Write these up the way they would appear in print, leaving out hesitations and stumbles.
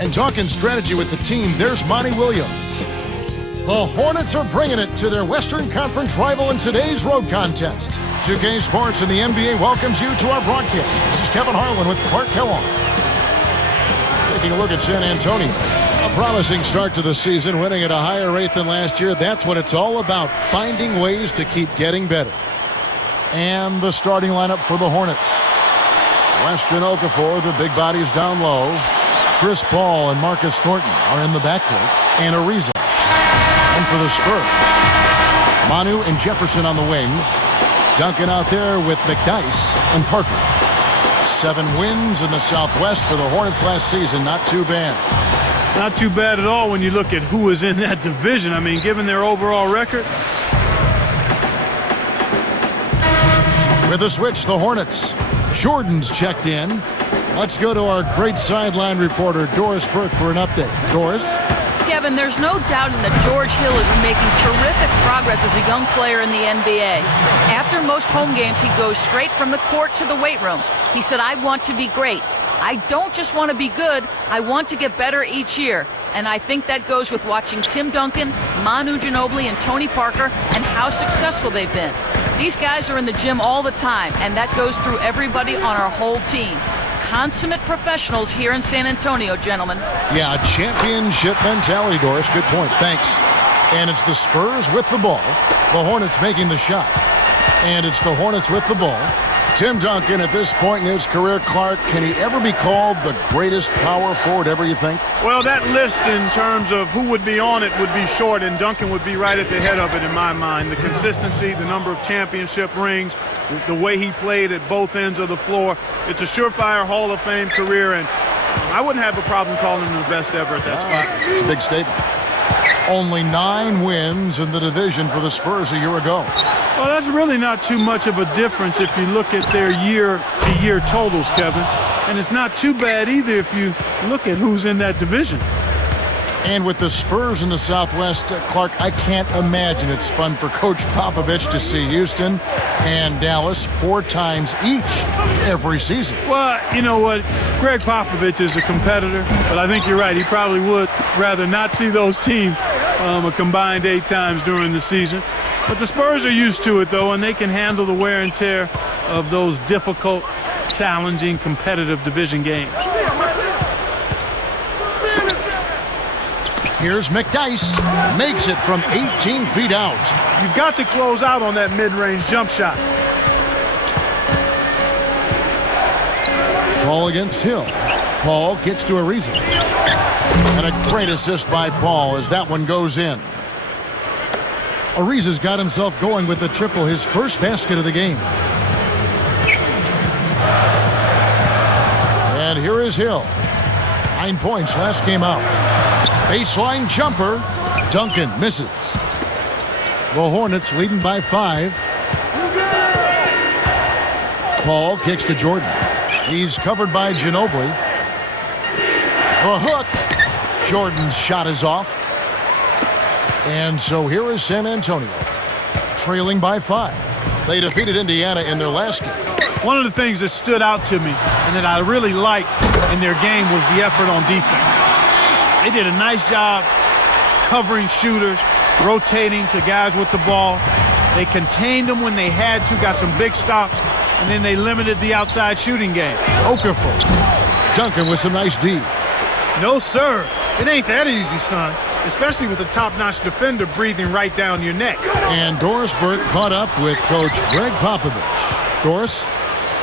And talking strategy with the team, there's Monty Williams. The Hornets are bringing it to their Western Conference rival in today's road contest. 2K Sports and the NBA welcomes you to our broadcast. This is Kevin Harlan with Clark Kellogg. Taking a look at San Antonio. A promising start to the season, winning at a higher rate than last year. That's what it's all about, finding ways to keep getting better. And the starting lineup for the Hornets. Weston Okafor, the big bodies down low. Chris Paul and Marcus Thornton are in the backcourt. And Ariza. And for the Spurs, Manu and Jefferson on the wings. Duncan out there with McDyess and Parker. 7 wins in the Southwest for the Hornets last season. Not too bad. Not too bad at all when you look at who is in that division. I mean, given their overall record. With a switch, the Hornets. Jordan's checked in. Let's go to our great sideline reporter, Doris Burke, for an update. Doris? Kevin, there's no doubting that George Hill is making terrific progress as a young player in the NBA. After most home games, he goes straight from the court to the weight room. He said, I want to be great. I don't just want to be good, I want to get better each year. And I think that goes with watching Tim Duncan, Manu Ginobili, and Tony Parker, and how successful they've been. These guys are in the gym all the time, and that goes through everybody on our whole team. Consummate professionals here in San Antonio, gentlemen. Yeah, championship mentality, Doris. Good point. Thanks. And it's the Spurs with the ball. The Hornets making the shot. And it's the Hornets with the ball. Tim Duncan, at this point in his career, Clark, can he ever be called the greatest power forward ever, you think? Well, that list in terms of who would be on it would be short, and Duncan would be right at the head of it in my mind. The consistency, the number of championship rings, the way he played at both ends of the floor. It's a surefire Hall of Fame career, and I wouldn't have a problem calling him the best ever at that spot. It's a big statement. Only 9 wins in the division for the Spurs a year ago. Well, that's really not too much of a difference if you look at their year-to-year totals, Kevin. And it's not too bad either if you look at who's in that division. And with the Spurs in the Southwest, Clark, I can't imagine it's fun for Coach Popovich to see Houston and Dallas 4 times each every season. Well, you know what? Greg Popovich is a competitor, but I think you're right. He probably would rather not see those teams a combined 8 times during the season. But the Spurs are used to it, though, and they can handle the wear and tear of those difficult, challenging, competitive division games. Here's McDyess. Makes it from 18 feet out. You've got to close out on that mid-range jump shot. Paul against Hill. Paul gets to Ariza. And a great assist by Paul as that one goes in. Ariza's got himself going with the triple, his first basket of the game. And here is Hill. 9 points last game out. Baseline jumper. Duncan misses. The Hornets leading by 5. Paul kicks to Jordan. He's covered by Ginobili. A hook. Jordan's shot is off. And so here is San Antonio, trailing by 5. They defeated Indiana in their last game. One of the things that stood out to me and that I really liked in their game was the effort on defense. They did a nice job covering shooters, rotating to guys with the ball. They contained them when they had to, got some big stops, and then they limited the outside shooting game. Okafor. Duncan with some nice D. No, sir. It ain't that easy, son. Especially with a top-notch defender breathing right down your neck. And Doris Burke caught up with Coach Greg Popovich. Doris?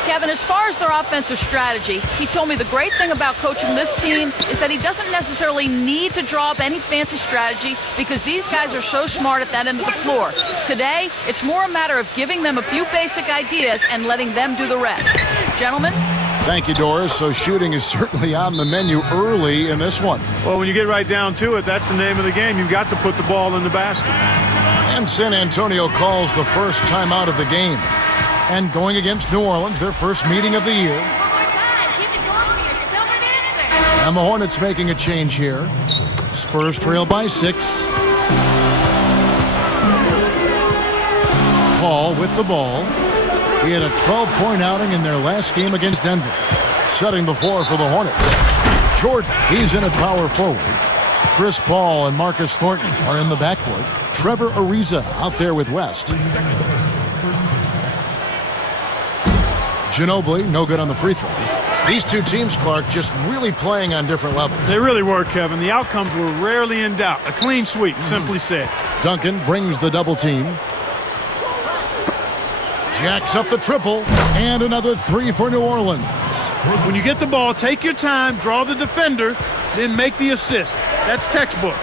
Kevin, as far as their offensive strategy, he told me the great thing about coaching this team is that he doesn't necessarily need to draw up any fancy strategy because these guys are so smart at that end of the floor. Today, it's more a matter of giving them a few basic ideas and letting them do the rest. Gentlemen? Thank you, Doris. So shooting is certainly on the menu early in this one. Well, when you get right down to it, that's the name of the game. You've got to put the ball in the basket. And San Antonio calls the first timeout of the game. And going against New Orleans, their first meeting of the year. And the Hornets making a change here. Spurs trail by 6. Paul with the ball. He had a 12-point outing in their last game against Denver. Setting the floor for the Hornets. Jordan, he's in at power forward. Chris Paul and Marcus Thornton are in the backcourt. Trevor Ariza out there with West. Ginobili, no good on the free throw. These two teams, Clark, just really playing on different levels. They really were, Kevin. The outcomes were rarely in doubt. A clean sweep, simply said. Duncan brings the double team. Jacks up the triple, and another three for New Orleans. When you get the ball, take your time, draw the defender, then make the assist. That's textbook.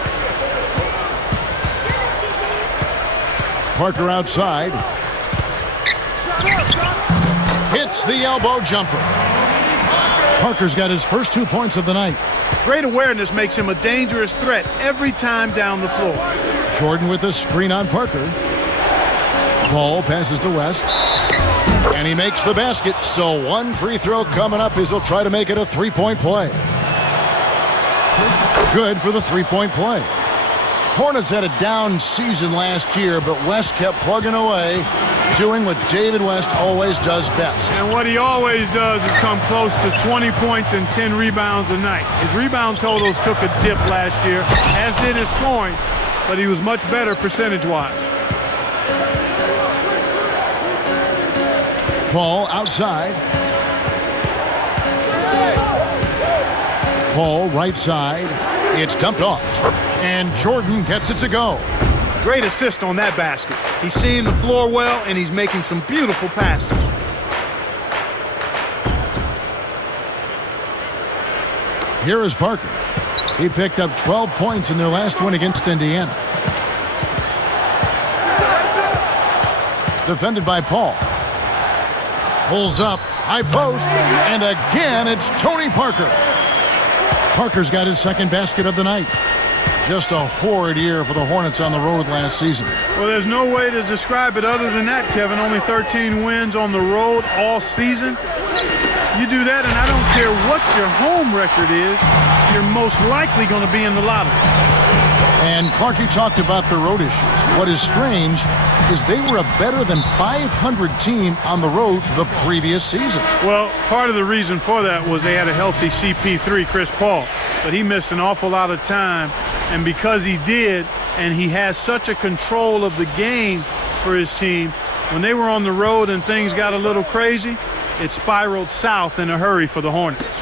Parker outside. Hits the elbow jumper. Parker's got his first 2 points of the night. Great awareness makes him a dangerous threat every time down the floor. Jordan with a screen on Parker. Paul passes to West. And he makes the basket. So one free throw coming up as he'll try to make it a three-point play. Good for the three-point play. Hornets had a down season last year, but West kept plugging away, doing what David West always does best. And what he always does is come close to 20 points and 10 rebounds a night. His rebound totals took a dip last year, as did his scoring, but he was much better percentage-wise. Paul outside. Paul right side. It's dumped off. And Jordan gets it to go. Great assist on that basket. He's seeing the floor well, and he's making some beautiful passes. Here is Parker. He picked up 12 points in their last win against Indiana. Defended by Paul. Pulls up, high post, and again it's Tony Parker. Parker's got his second basket of the night. Just a horrid year for the Hornets on the road last season. Well, there's no way to describe it other than that, Kevin. Only 13 wins on the road all season. You do that, and I don't care what your home record is, you're most likely going to be in the lottery. And Clark, you talked about the road issues. What is strange is they were a better than 500 team on the road the previous season. Well, part of the reason for that was they had a healthy CP3, Chris Paul, but he missed an awful lot of time. And because he did, and he has such a control of the game for his team, when they were on the road and things got a little crazy, it spiraled south in a hurry for the Hornets.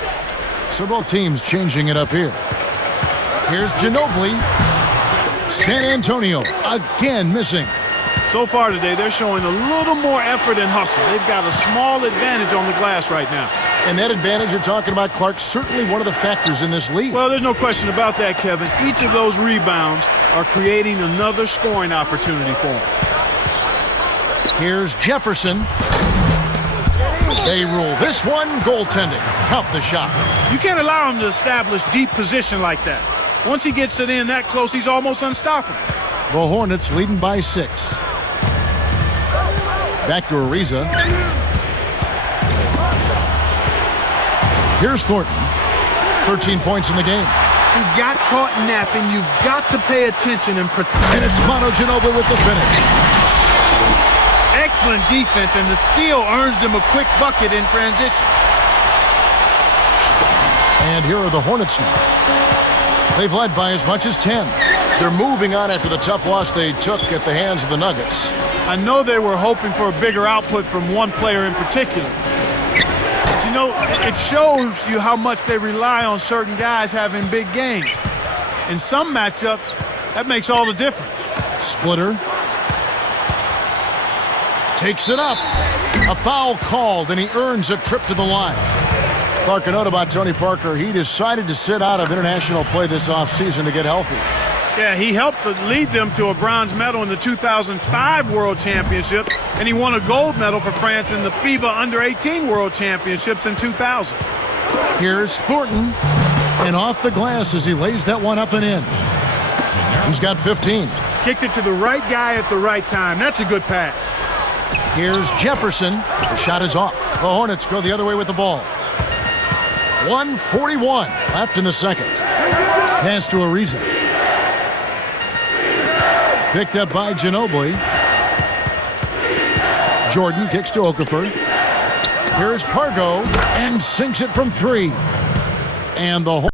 So both teams changing it up here. Here's Ginobili. San Antonio again missing. So far today, they're showing a little more effort and hustle. They've got a small advantage on the glass right now. And that advantage you're talking about, Clark, certainly one of the factors in this league. Well, there's no question about that, Kevin. Each of those rebounds are creating another scoring opportunity for them. Here's Jefferson. They rule this one goaltending. Count the shot. You can't allow him to establish deep position like that. Once he gets it in that close, he's almost unstoppable. The Hornets leading by 6. Back to Ariza. Here's Thornton. 13 points in the game. He got caught napping. You've got to pay attention and protect. And it's Mono Ginobili with the finish. Excellent defense, and the steal earns him a quick bucket in transition. And here are the Hornets now. They've led by as much as 10. They're moving on after the tough loss they took at the hands of the Nuggets. I know they were hoping for a bigger output from one player in particular. But, you know, it shows you how much they rely on certain guys having big games. In some matchups, that makes all the difference. Splitter. Takes it up. A foul called, and he earns a trip to the line. Clark, a note about Tony Parker. He decided to sit out of international play this offseason to get healthy. Yeah, he helped lead them to a bronze medal in the 2005 World Championship, and he won a gold medal for France in the FIBA Under-18 World Championships in 2000. Here's Thornton, and off the glass as he lays that one up and in. He's got 15. Kicked it to the right guy at the right time. That's a good pass. Here's Jefferson. The shot is off. The Hornets go the other way with the ball. 1:41 left in the second. Pass to Ariza. Picked up by Ginobili. Jordan kicks to Okafor. Here's Pargo and sinks it from 3. And the